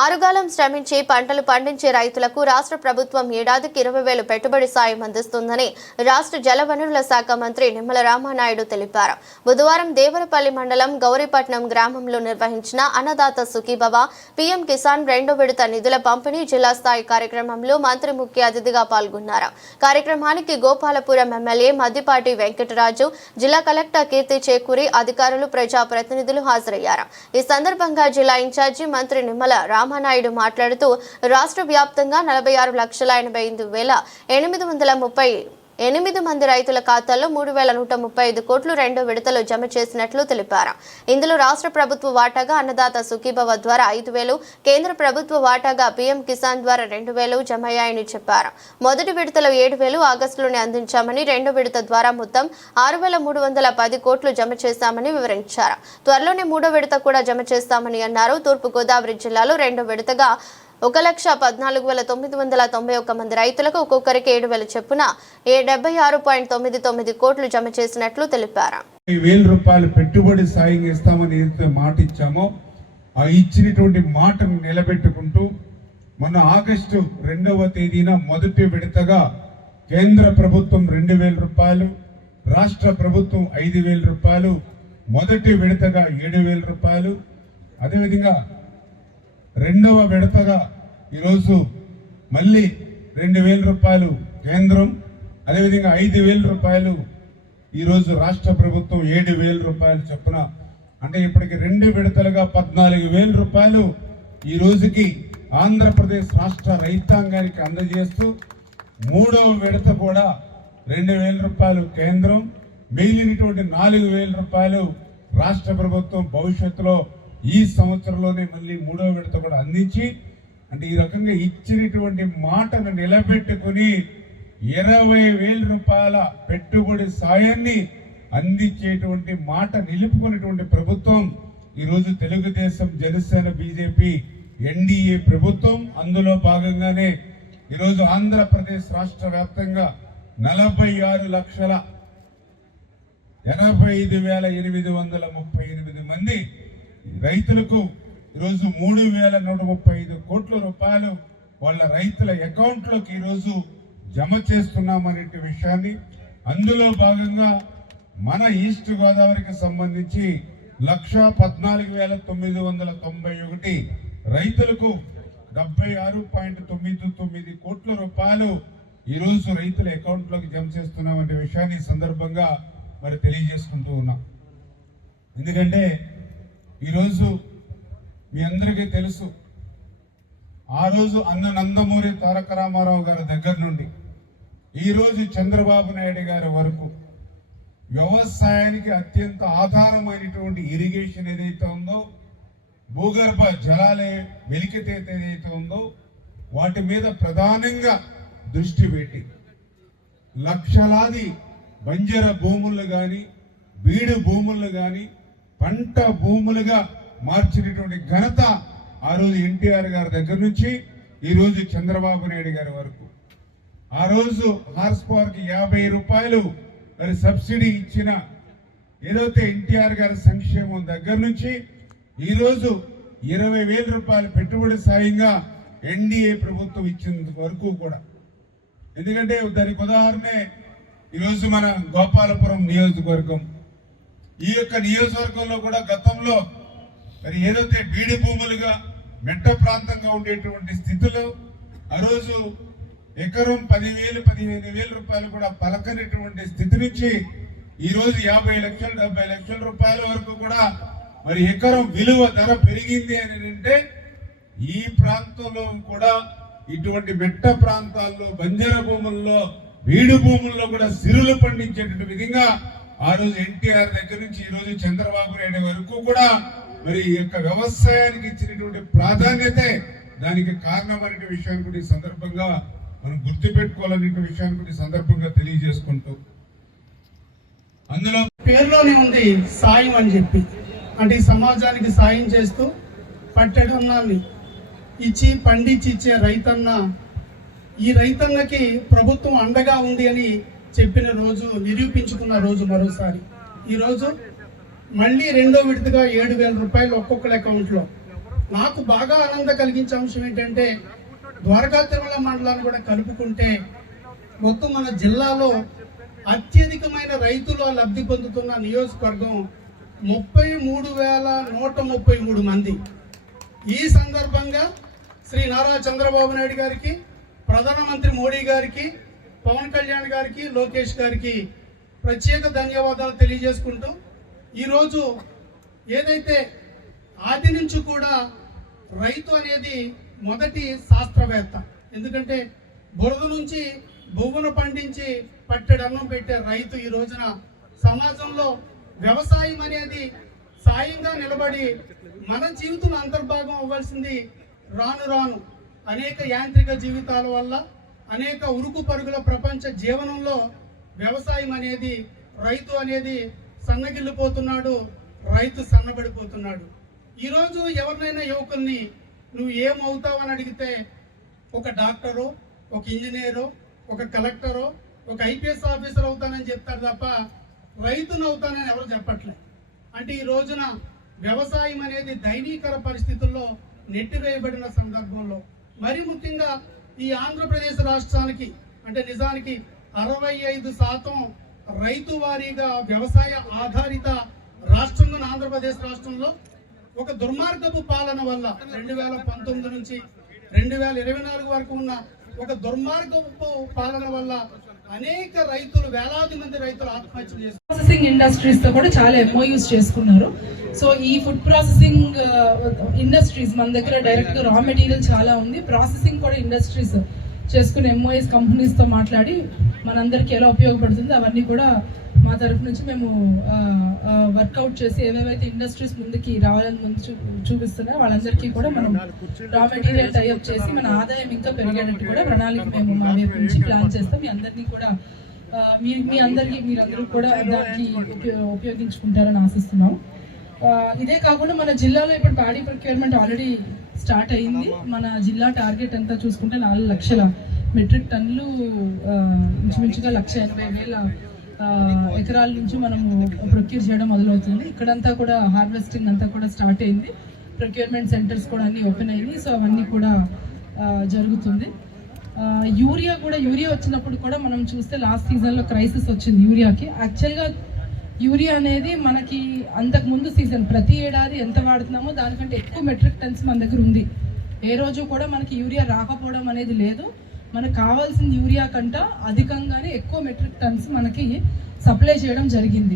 ఆరుగాలం శ్రమించి పంటలు పండించే రైతులకు రాష్ట్ర ప్రభుత్వం ఏడాదికి ఇరవై వేలు పెట్టుబడి సాయం అందిస్తుందని రాష్ట్ర జలవనరుల శాఖ మంత్రి నిమ్మల రామానాయుడు తెలిపారు. బుధవారం దేవరపల్లి మండలం గౌరీపట్నం గ్రామంలో నిర్వహించిన అన్నదాత సుఖీభవ పీఎం కిసాన్ రెండో విడత నిధుల పంపిణీ జిల్లా స్థాయి కార్యక్రమంలో మంత్రి ముఖ్య అతిథిగా పాల్గొన్నారు. కార్యక్రమానికి గోపాలపురం ఎమ్మెల్యే మద్దిపాటి వెంకటరాజు జిల్లా కలెక్టర్ కీర్తి చేకూరి అధికారులు ప్రజాప్రతినిధులు హాజరయ్యారు. ఈ సందర్భంగా జిల్లా ఇన్ఛార్జి మంత్రి నిమ్మల రామానాయుడు మాట్లాడుతూ రాష్ట్ర వ్యాప్తంగా నలభై ఆరు లక్షల ఎనభై ఐదు వేల ఎనిమిది వందల ముప్పై ఎనిమిది మంది రైతుల ఖాతాల్లో మూడు వేల నూట ముప్పై ఐదు కోట్లు రెండో విడతలో జమ చేసినట్లు తెలిపారు. ఇందులో రాష్ట్ర ప్రభుత్వ వాటాగా అన్నదాత సుఖీభవ ద్వారా ఐదు వేలు కేంద్ర ప్రభుత్వ వాటాగా పీఎం కిసాన్ ద్వారా రెండు వేలు జమ అయ్యాయని చెప్పారు. మొదటి విడతలో ఏడు వేలు ఆగస్టులోనే అందించామని రెండో విడత ద్వారా మొత్తం ఆరు వేల మూడు వందల పది కోట్లు జమ చేశామని వివరించారు. త్వరలోనే మూడో విడత కూడా జమ చేస్తామని అన్నారు. తూర్పుగోదావరి జిల్లాలో రెండో విడతగా ఒక లక్ష పద్నాలుగు వేల తొమ్మిది వందల తొంభై ఒక్క మంది రైతులకు ఒక్కొక్కరికి ఏడు వేల చొప్పున ఏ డెబ్బై ఆరు పాయింట్ తొమ్మిది తొమ్మిది కోట్లు జమ చేసినట్లు తెలిపారు. వేల రూపాయలు పెట్టుబడి సాయం ఇస్తామని ఏదైతే మాట ఇచ్చామో ఆ ఇచ్చినటువంటి మాటను నిలబెట్టుకుంటూ మొన్న ఆగస్టు రెండవ తేదీన మొదటి విడతగా కేంద్ర ప్రభుత్వం రెండు వేల రూపాయలు రాష్ట్ర ప్రభుత్వం ఐదు వేల రూపాయలు మొదటి విడతగా ఏడు వేల రూపాయలు. అదేవిధంగా రెండవ విడతగా ఈరోజు మళ్ళీ రెండు వేల రూపాయలు కేంద్రం అదేవిధంగా ఐదు వేల రూపాయలు ఈరోజు రాష్ట్ర ప్రభుత్వం ఏడు వేల రూపాయలు చొప్పున. అంటే ఇప్పటికి రెండు విడతలుగా పద్నాలుగు వేల రూపాయలు ఈ రోజుకి ఆంధ్రప్రదేశ్ రాష్ట్ర రైతాంగానికి అందజేస్తూ మూడవ విడత కూడా రెండు వేల రూపాయలు కేంద్రం మిగిలినటువంటి నాలుగు వేల రూపాయలు రాష్ట్ర ప్రభుత్వం భవిష్యత్తులో ఈ సంవత్సరంలోనే మళ్ళీ మూడవ విడత కూడా అందించి అంటే ఈ రకంగా ఇచ్చినటువంటి మాటను నిలబెట్టుకుని ఇరవై వేల రూపాయల పెట్టుబడి సాయాన్ని అందించేటువంటి మాట నిలుపుకున్నటువంటి ప్రభుత్వం ఈరోజు తెలుగుదేశం జనసేన బీజేపీ ఎన్డీఏ ప్రభుత్వం అందులో భాగంగానే ఈరోజు ఆంధ్రప్రదేశ్ రాష్ట్ర వ్యాప్తంగా నలభై ఆరు లక్షల ఎనభై ఐదు వేల ఎనిమిది వందల ముప్పై ఎనిమిది మంది రైతులకు ఈరోజు మూడు వేల నూట ముప్పై ఐదు కోట్ల రూపాయలు వాళ్ళ రైతుల అకౌంట్లోకి ఈరోజు జమ చేస్తున్నామనే విషయాన్ని అందులో భాగంగా మన ఈస్ట్ గోదావరికి సంబంధించి లక్ష పద్నాలుగు వేల తొమ్మిది వందల తొంభై ఒకటి రైతులకు డెబ్బై ఆరు పాయింట్ తొమ్మిది తొమ్మిది కోట్ల రూపాయలు ఈరోజు రైతుల అకౌంట్లోకి జమ చేస్తున్నామనే విషయాన్ని సందర్భంగా మరి తెలియజేసుకుంటూ ఉన్నాం. ఎందుకంటే ఈరోజు మీ అందరికీ తెలుసు. ఆ రోజు అన్న నందమూరి తారక రామారావు గారి దగ్గర నుండి ఈరోజు చంద్రబాబు నాయుడు గారి వరకు వ్యవసాయానికి అత్యంత ఆధారమైనటువంటి ఇరిగేషన్ ఏదైతే ఉందో భూగర్భ జలాలే వెలికితేత ఏదైతే ఉందో వాటి మీద ప్రధానంగా దృష్టి పెట్టి లక్షలాది బంజర భూములు కానీ బీడు భూములు కానీ పంట భూములుగా మార్చినటువంటి ఘనత ఆ రోజు ఎన్టీఆర్ గారి దగ్గర నుంచి ఈరోజు చంద్రబాబు నాయుడు గారి వరకు. ఆ రోజు హార్స్ పవర్కి యాభై రూపాయలు మరి సబ్సిడీ ఇచ్చిన ఏదైతే ఎన్టీఆర్ గారి సంక్షేమం దగ్గర నుంచి ఈరోజు ఇరవై వేల రూపాయలు పెట్టుబడి సాయంగా ఎన్డీఏ ప్రభుత్వం ఇచ్చిన వరకు కూడా. ఎందుకంటే దానికి ఉదాహరణే ఈరోజు మన గోపాలపురం నియోజకవర్గం. ఈ యొక్క నియోజకవర్గంలో కూడా గతంలో మరి ఏదైతే బీడి భూములుగా మెట్ట ప్రాంతంగా ఉండేటువంటి స్థితిలో ఆ రోజు ఎకరం పదివేలు పదిహేను వేల రూపాయలు కూడా పలకనటువంటి స్థితి నుంచి ఈరోజు యాభై లక్షల డెబ్బై లక్షల రూపాయల వరకు కూడా మరి ఎకరం విలువ ధర పెరిగింది అని అంటే ఈ ప్రాంతంలో కూడా ఇటువంటి మెట్ట ప్రాంతాల్లో బంజర భూముల్లో వీడు భూముల్లో కూడా సిరులు పండించేటువంటి విధంగా ఆ రోజు ఎన్టీఆర్ దగ్గర నుంచి ఈ రోజు చంద్రబాబు నాయుడు వరకు కూడా మరి ఈ యొక్క వ్యవసాయానికి ఇచ్చినటువంటి ప్రాధాన్యతే దానికి కారణమైన విషయాన్ని కూడా ఈ సందర్భంగా మనం గుర్తుపెట్టుకోవాలనే విషయాన్ని కూడా సందర్భంగా తెలియజేసుకుంటూ అందులో పేరులోనే ఉంది సాయం అని చెప్పి. అంటే ఈ సమాజానికి సాయం చేస్తూ పట్టెడన్నాన్ని ఇచ్చి పండించి ఇచ్చే రైతన్న ఈ రైతన్నకి ప్రభుత్వం అండగా ఉంది అని చెప్పిన రోజు నిరూపించుకున్న రోజు మరోసారి. ఈరోజు మళ్ళీ రెండో విడతగా ఏడు వేల రూపాయలు ఒక్కొక్కరి అకౌంట్లో నాకు బాగా ఆనందం కలిగించే అంశం ఏంటంటే ద్వారకా తిరుమల మండలాన్ని కూడా కలుపుకుంటే మొత్తం మన జిల్లాలో అత్యధికమైన రైతులు లబ్ధి పొందుతున్న నియోజకవర్గం ముప్పై మూడు వేల నూట ముప్పై మూడు మంది. ఈ సందర్భంగా శ్రీ నారా చంద్రబాబు నాయుడు గారికి ప్రధానమంత్రి మోడీ గారికి పవన్ కళ్యాణ్ గారికి లోకేష్ గారికి ప్రత్యేక ధన్యవాదాలు తెలియజేసుకుంటూ ఈరోజు ఏదైతే ఆది నుంచి కూడా రైతు అనేది మొదటి శాస్త్రవేత్త. ఎందుకంటే బురద నుంచి బొవ్వును పండించి పట్టెడన్నం పెట్టే రైతు ఈ రోజున సమాజంలో వ్యవసాయం అనేది సాయంగా నిలబడి మన జీవితం అంతర్భాగం అవ్వాల్సింది రాను రాను. అనేక యాంత్రిక జీవితాల వల్ల అనేక ఉరుకు పరుగుల ప్రపంచ జీవనంలో వ్యవసాయం అనేది రైతు అనేది సన్నగిల్లిపోతున్నాడు రైతు సన్నబడిపోతున్నాడు. ఈరోజు ఎవరినైనా యువకుల్ని నువ్వు ఏమవుతావు అని అడిగితే ఒక డాక్టరు ఒక ఇంజనీరు ఒక కలెక్టరు ఒక ఐపీఎస్ ఆఫీసర్ అవుతానని చెప్తారు తప్ప రైతును అవుతానని ఎవరు చెప్పట్లే. అంటే ఈ రోజున వ్యవసాయం అనేది దైనీకర పరిస్థితుల్లో నెట్టివేయబడిన సందర్భంలో మరి ముఖ్యంగా ఈ ఆంధ్రప్రదేశ్ రాష్ట్రానికి అంటే నిజానికి అరవై ఐదు శాతం రైతు వారీగా వ్యవసాయ ఆధారిత రాష్ట్రంలో ఆంధ్రప్రదేశ్ రాష్ట్రంలో ఒక దుర్మార్గపు పాలన వల్ల రెండు వేల పంతొమ్మిది నుంచి రెండు వేల ఇరవై నాలుగు వరకు ఉన్న ఒక దుర్మార్గపు పాలన వల్ల అనేక రైతులు వేలాది మంది రైతులు ఆత్మహత్యలు చేస్తారు ప్రాసెసింగ్ ఇండస్ట్రీస్తో కూడా చాలా ఎంఓయూస్ చేసుకున్నారు. సో ఈ ఫుడ్ ప్రాసెసింగ్ ఇండస్ట్రీస్ మన దగ్గర డైరెక్ట్గా రా మెటీరియల్ చాలా ఉంది. ప్రాసెసింగ్ కూడా ఇండస్ట్రీస్ చేసుకునే ఎంఓఎస్ కంపెనీస్తో మాట్లాడి మనందరికీ ఎలా ఉపయోగపడుతుంది అవన్నీ కూడా మా తరఫు నుంచి మేము వర్కౌట్ చేసి ఏవేవైతే ఇండస్ట్రీస్ ముందుకి రావాలని ముందు చూ వాళ్ళందరికీ కూడా మనం రా మెటీరియల్ టైఅప్ చేసి మన ఆదాయం ఇంకా పెరిగేటట్టు కూడా ప్రణాళిక మేము మా వైపు నుంచి ప్లాన్ చేస్తాం. మీ అందరినీ కూడా మీ మీ అందరికీ మీరందరూ కూడా దానికి ఉపయోగించుకుంటారని ఆశిస్తున్నాం ఇదే కాకుండా మన జిల్లాలో ఇప్పుడు ప్యాడీ ప్రొక్యూర్మెంట్ ఆల్రెడీ స్టార్ట్ అయింది. మన జిల్లా టార్గెట్ అంతా చూసుకుంటే నాలుగు లక్షల మెట్రిక్ టన్నులు ఇంచుమించుగా లక్ష ఎనభై వేల ఎకరాల నుంచి మనము ప్రొక్యూర్ చేయడం మొదలవుతుంది. ఇక్కడంతా కూడా హార్వెస్టింగ్ అంతా కూడా స్టార్ట్ అయింది. ప్రొక్యూర్మెంట్ సెంటర్స్ కూడా అన్నీ ఓపెన్ అయ్యాయి సో అవన్నీ కూడా జరుగుతుంది. యూరియా కూడా యూరియా వచ్చినప్పుడు కూడా మనం చూస్తే లాస్ట్ సీజన్లో క్రైసిస్ వచ్చింది యూరియాకి. యాక్చువల్గా యూరియా అనేది మనకి అంతకు ముందు సీజన్ ప్రతి ఏడాది ఎంత వాడుతున్నామో దానికంటే ఎక్కువ మెట్రిక్ టన్స్ మన దగ్గర ఉంది. ఏ రోజు కూడా మనకి యూరియా రాకపోవడం అనేది లేదు. మనకు కావాల్సిన యూరియా కంట అధికంగానే ఎక్కువ మెట్రిక్ టన్స్ మనకి సప్లై చేయడం జరిగింది.